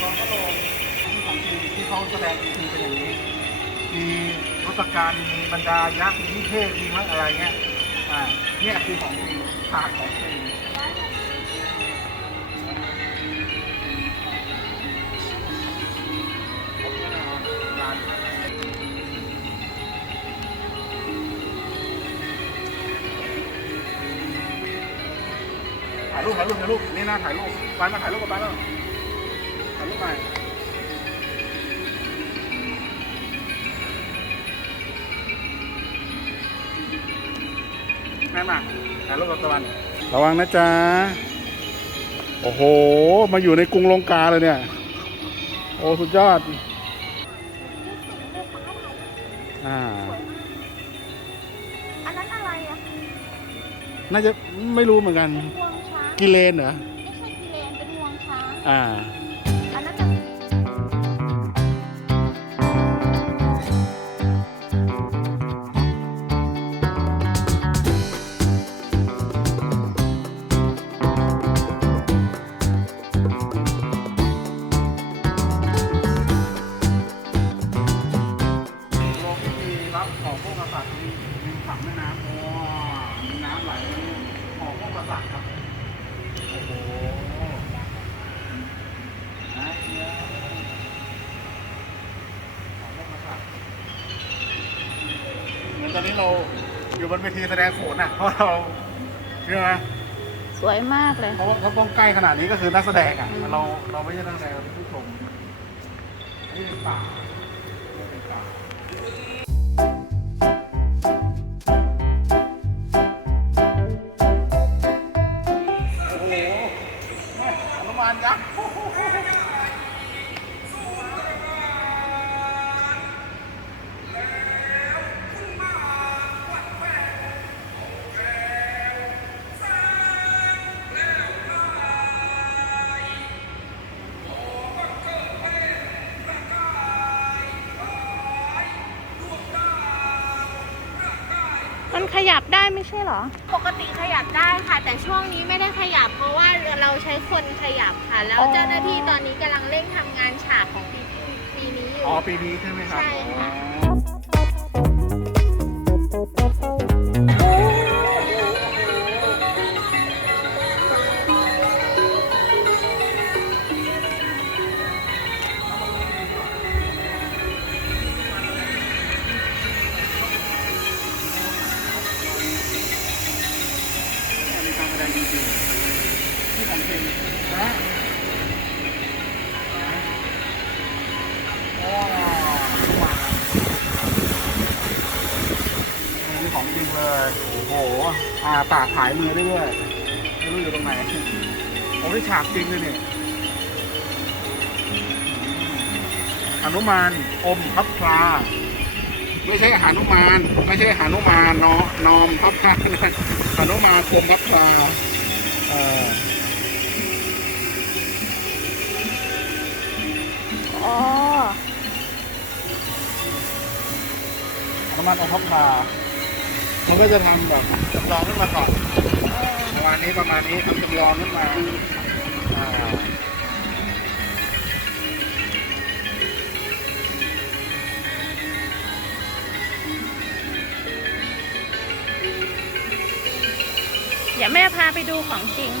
ทองก็ลงของจริงที่เขาแสดงจริงเป็นอย่างนี้ มีรถการมีบรรดายักษ์มีเทพมีมัอะไรเงี้ยอ่าเนี่ยคือของจริงฉากของจริงถ่ายรูปถ่ายรูปถ่ายรูปนี่น่าถ่ายรูปไปมาถ่ายรูปกับไปแล้ว ถ่ายรูปไปแม่มาถ่ายรูปกับตะวันระวังนะจ๊ะ โอ้โห มาอยู่ในกรุงลงกาเลยเนี่ย โอ้ สุดยอด อ่า อันนั้นอะไรอะน่าจะไม่รู้เหมือนกันงวงช้างกิเลนเหรอไม่ใช่กิเลนเป็นงวงช้าง อ่า เหมือนตอนนี้เราอยู่บนเวทีแสดงโขนอะเพราะเราใช่ไหมสวยมากเลย เพราะว่าเขาต้องใกล้ขนาดนี้ก็คือนักแสดงอะเราเราไม่ใช่นักแสดงเราเป็นผู้ชมนี่เป็นป่า ขยับได้ไม่ใช่เหรอ ปกติขยับได้ค่ะ แต่ช่วงนี้ไม่ได้ขยับเพราะว่าเราใช้คนขยับค่ะ แล้วอ๋อเจ้าหน้าที่ตอนนี้กำลังเร่งทำงานฉากของปีปีนี้อยู่ อ๋อปีนี้ใช่ไหมครับใช่ค่ะ อ๋อ อ้โหอ่าตากขายมือได้ด้วยไม่รู้อยู่ตรงไหนโอ้ที่ฉากจริงเลยเนี่ยหนุมานอมพับพลา ไม่ใช่หานุมานไม่ใช่หานุมานนอนอมพับพลานะหานุมานอมพับพลาเอออ๋อน้ำมันอมพับพลา มันก็จะทำแบบจำลองขึ้นมาก่อนประมาณนี้ประมาณนี้ทำจำลองขึ้นมาอ่าเดี๋ยวแม่พาไปดูของจริง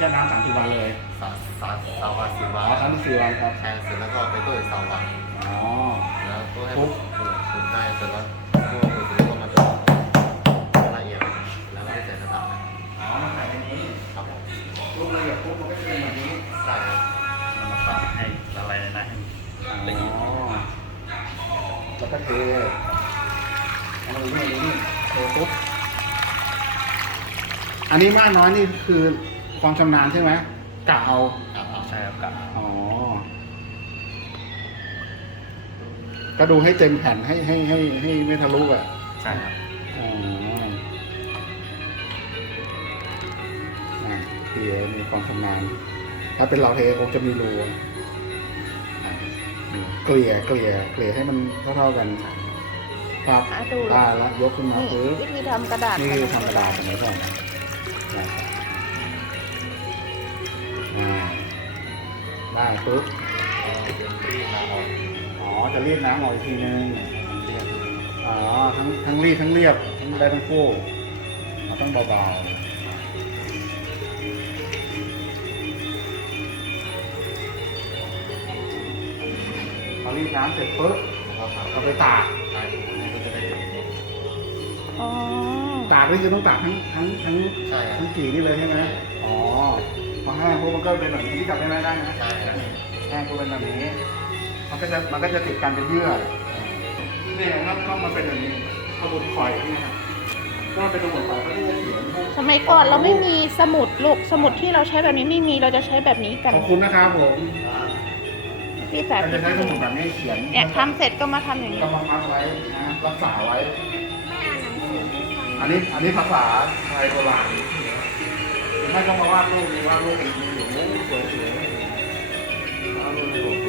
แค่น้ำสามสิบวันเลยสามสามสามวันสี่วันอ๋อสามสิบสี่วันครับใช่เสร็จแล้วก็ไปต้มอีกสามวันอ๋อแล้วก็ให้ปุ๊มันบเปื่อยสุดได้เสร็จแล้วก็เอาไปถึงก็มันจะละเอียดแล้วก็ไปใส่กระทะนะอ๋อมาใส่ในนี้ครับผมลูกละเอียดปุ๊บมันก็จะเป็นแบบนี้ใช่ครับเรามาปรับให้ละลายในน้ำให้อ๋อแล้วก็เทเอามาดูนี่ดูนี่เทปุ๊บอันนี้มากน้อยนี่คือ ความชำนาญใช่ไหมกะเอาครับเอาใช่ครับกะอ๋อก็ดูให้เต็มแผ่นให้ให้ให้ให้ไม่ทะลุอะใช่ครับอ๋ออะพี่เอ๋มีความชำนาญถ้าเป็นเราเทคงจะมีรูอะนี่เกลี่ยเกลี่ยเกลี่ยให้มันเท่าๆกันครับอะดู ได้แล้วยกขึ้นมานี่ปึ๊บวิธีทำกระดาษนี่คือทำกระดาษสมัยก่อนนะได้ครับ ได้ปึ๊บเอาเป็นที่มาออกอ๋อจะรีดน้ำออกอีกทีนึงเรียกอ๋อทั้งทั้งรีดทั้งเรียบทั้งได้ทั้งคู่เราต้องเบาๆพอรีดน้ำเสร็จปุ๊บแล้วก็ทำเอาไปตากใช่นี่ก็จะเป็นอย่างนี้อ๋อตากนี่จะต้องตากทั้งทั้งทั้งใช่ครัทั้บงกี่นี่เลยใช่ไหมอ๋อพ อแห้งปุ๊บมันก็เป็นแบบนี้ที่จับได้ไหมได้นะใช่ครับแห้งปุ๊บเป็นแบบนี้ มันก็จะมันก็จะติดกันเป็นเยื่อเนี่ยครับก็มาเป็นแบบนี้สมุดข่อยนี่ครับก็เป็นสมุดข่อยก็จะเขียนพวกสมัยก่อนเราไม่มีสมุดลูกสมุดที่เราใช้แบบนี้ไม่มีเราจะใช้แบบนี้กันขอบคุณนะครับผมพี่สาเราธิจะตใช้สมุดแบบนี้เขียนเนี่ยทำเสร็จก็มาทำอย่างนี้ก็มาพักไว้นะรักษาไว้ อันนี้อันนี้ภาษาไทยโบราณ ไม่ต้องมาวาดรูปนี้วาดรูปอีกหนึ่งสวยๆวาดรูปสวย